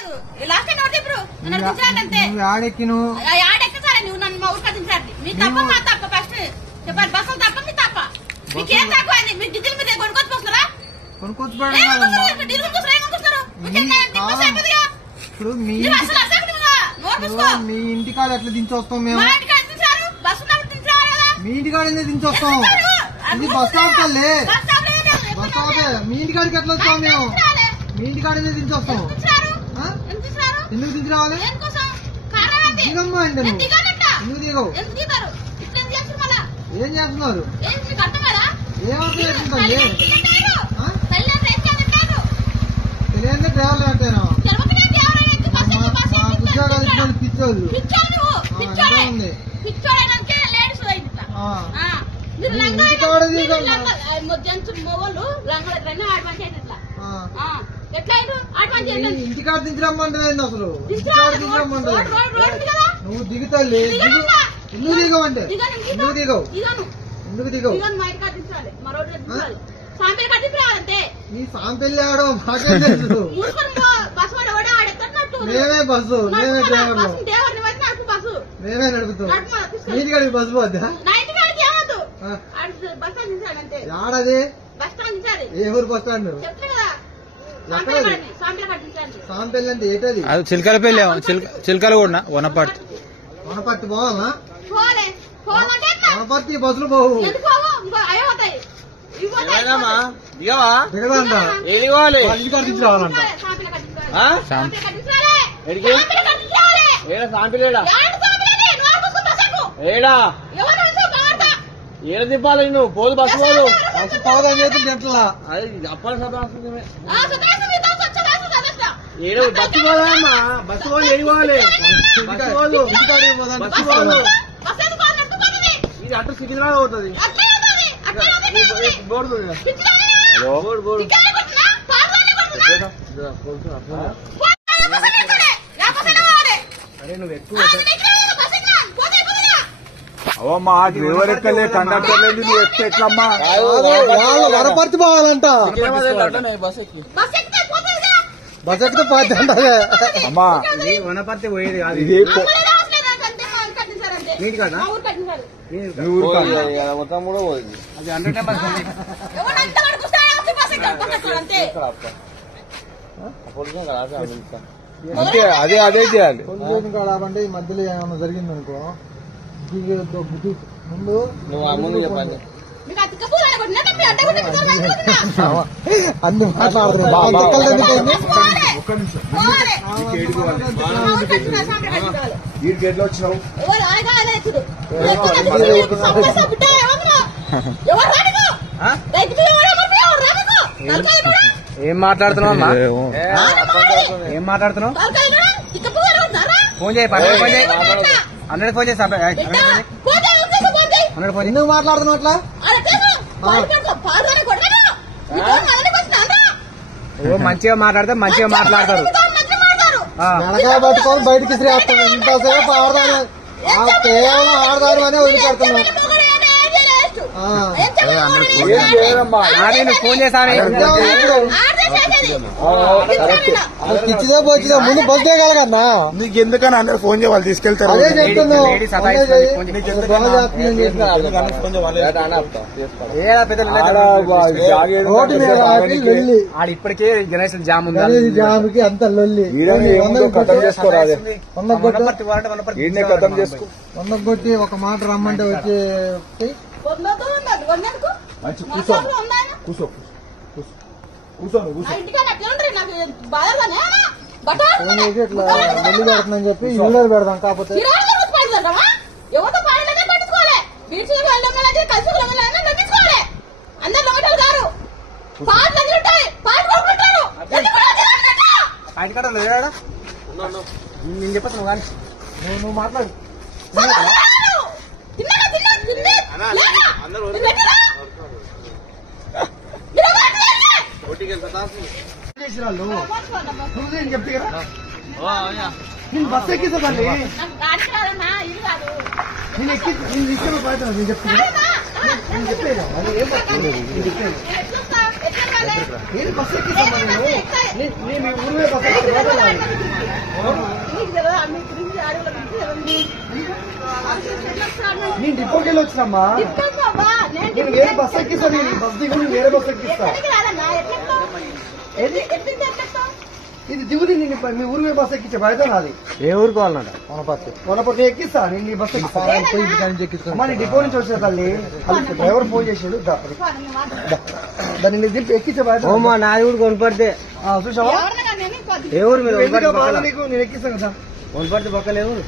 లేదు last time ఎవరు ఇప్పుడు అంతే ఆడెక్కి ఆడెక్కసారి నువ్వు నన్ను మా ఊరు కట్టించాలి మీ తప్ప మా తప్ప ఫస్ట్ చెప్పాలి బస్సులు తప్ప మీ తప్ప మీకేం తక్కువ అయింది మీరు డీజిల్ మీద కొనుక్కొచ్చుకొస్తారా ఇప్పుడు మీ ఇంటికాడ ఎట్లా దించొస్తాం మేము మీ ఇంటికాడ ఎందుకు దించొస్తాం ఇది బస్ స్టాప్ తల్లి బస్ స్టాప్ మీ ఇంటికాడికి ఎట్లా వస్తాం మేము మీ ఇంటికాడ ఎందుకు దించొస్తాం ఎందుకు దించి రావాలి దిగమ్మా అంటే నువ్వు ఎందుకు దిగవు ఏం చేస్తున్నారు ఏమవుతుంది తెలియదు డ్రైవర్లు అంటేనా ఉద్యోగాలు ఇచ్చిన పిచ్చోళ్ళు ఉంది ఇంటికాడ దించరమ్మంటే అసలు ఇంటికాడ దించరమ్మంటే నువ్వు దిగుతాలి ఎందుకు దిగవంటే ఎందుకు దిగవు ఎందుకు దిగవు నీ సాంపెల్లి ఆడో మాకేం తెలుసు మేమే బస్సు మేమే డ్రైవర్లు మేమే నడుపుతాం ఇంటికాడికి బస్సు పోద్దా ఆడది ఏ ఊరు బస్ స్టాండ్ సాంపెల్లి అంటే ఏంటది అది చిలకలపల్లి చిలకలు కూడా వనపర్తి పోవాలా వనపర్తి బస్సులు పోవు ఇంటికాడ దించి రావాలంట ఏడా ఏడ దింపాలి నువ్వు పోదు బస్సు పోదు బస్సు పోదని చెప్పి గంటలా అది అప్పటి ఏడు బస్సు పోదమ్మా బస్సు పోదు ఏడుకోవాలి బస్సు పోదు ఇంటికాడికి బస్సు పోదు ఇది అటు సికింద్రాబాద్ పోతుంది బోర్డు బోర్డు బోర్డు అరే నువ్వు ఎక్కువ అవమ్మా డ్రైవర్ ఎక్కలే కండక్టర్ లేదు నువ్వు ఎక్కి ఎట్లమ్మా వనపర్తి పోవాలంట బస్ ఎక్కితే పోతే అంటదే అమ్మా వనపర్తి పోయేది కాదు మొత్తం కూడా పోయింది అది 100% అంతే అదే అదే చేయాలి కాడాలంటే ఈ మధ్యలో ఏమన్నా జరిగింది అనుకో ముందు నువ్వు చెప్పండి అందు వీడికి ఎట్లా వచ్చినావు ఏం మాట్లాడుతున్నావు ఏం మాట్లాడుతున్నావు ఫోన్ చేయి 100 ఫోన్ చేయి 100 ఫోన్ చేసి 100 ఫోన్ ఎందుకు మాట్లాడుతున్నావు అట్లా మంచిగా మాట్లాడితే మంచిగా మాట్లాడతారు వెనకాయ పట్టుకొని బయటికి శ్రేస్తాను ఇంతసేపు ఆడదాను కేవలం ఆడదాను అనే వదిలిపెడుతున్నాను నేను ఫోన్ చేశాను ఇచ్చిదే పోచ్చిదే ముందు బస్ దిగలగన్నా నీకు ఎందుకని అందరు ఫోన్ చేయాలి తీసుకెళ్తారు అదే చెప్తున్నావు రోడ్డు మీద లొల్లి ఇప్పటికే గణేశన్ జామ్ ఉంది జామ్కి అంత లొల్లి కథం చేసుకో కొట్టి ఒక మాట రమ్మంటే వచ్చి మంచి కూర్చో కూర్చో కూర్చోను కూర్చో ఇట్లా లొల్లి పెడుతుందని చెప్పి ఇల్లు పెడదాం కాకపోతే నేను చెప్పచ్చు కానీ నువ్వు మాట్లాడు చెప్తే నేను బస్సు ఎక్కిస్తానండి నేను ఎక్కి నేను తీసుకుని పోతాను నేను చెప్తాను నేను చెప్పేదా అది ఏం నేను బస్సు ఎక్కిస్తాను నేను ఊరివే బస్సు నేను డిపోకి వెళ్ళి వచ్చినమ్మా. నేను వేరే బస్ ఎక్కిస్తాను. బస్ దిగు, వేరే బస్ ఎక్కిస్తా. ఇది దిగుది. నేను మీ ఊరు బస్ ఎక్కించే బయట నాది. ఏ ఊరికి వాళ్ళంట? వనపర్తి ఎక్కిస్తా. నేను ఈ బస్ ఎక్కిస్తా. డిపో నుంచి వచ్చిన తల్లి డ్రైవర్ ఫోన్ చేసాడు. దాన్ని దింపి ఎక్కించే బయట. నాది కూడా కొనపడితే చూసావా? ఏ ఊరు మీరు? నీకు నేను ఎక్కిస్తాను కదా. కొనపడితే పక్కలే ఊరు.